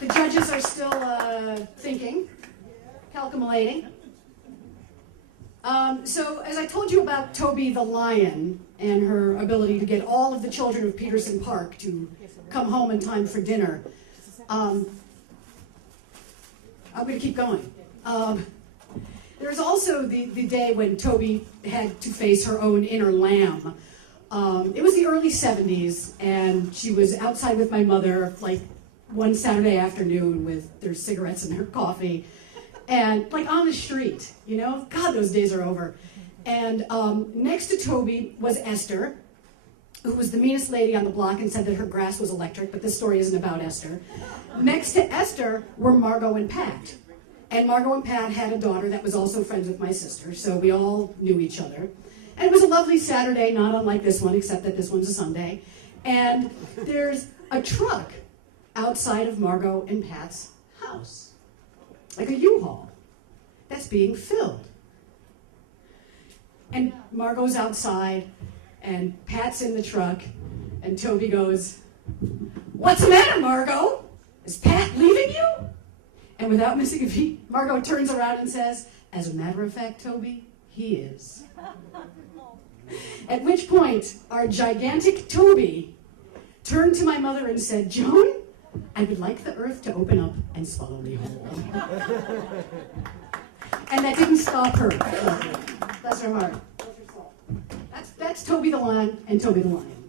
The judges are still thinking, calculating. So as I told you about Toby the lion and her ability to get all of the children of Peterson Park to come home in time for dinner, I'm going to keep going. There's also the day when Toby had to face her own inner lamb. It was the early 70s, and she was outside with my mother, like one Saturday afternoon with their cigarettes and her coffee, and like on the street, you know? God, those days are over. And next to Toby was Esther, who was the meanest lady on the block and said that her grass was electric, but this story isn't about Esther. Next to Esther were Margot and Pat. And Margot and Pat had a daughter that was also friends with my sister, so we all knew each other. And it was a lovely Saturday, not unlike this one, except that this one's a Sunday. And there's a truck outside of Margot and Pat's house, like a U-Haul, that's being filled. And Margot's outside, and Pat's in the truck, and Toby goes, "What's the matter, Margot? Is Pat leaving you?" And without missing a beat, Margot turns around and says, "As a matter of fact, Toby, he is." At which point, our gigantic Toby turned to my mother and said, "Joan, I would like the earth to open up and swallow me whole." And that didn't stop her. Bless her heart. That's Toby the Lion and Toby the Lion.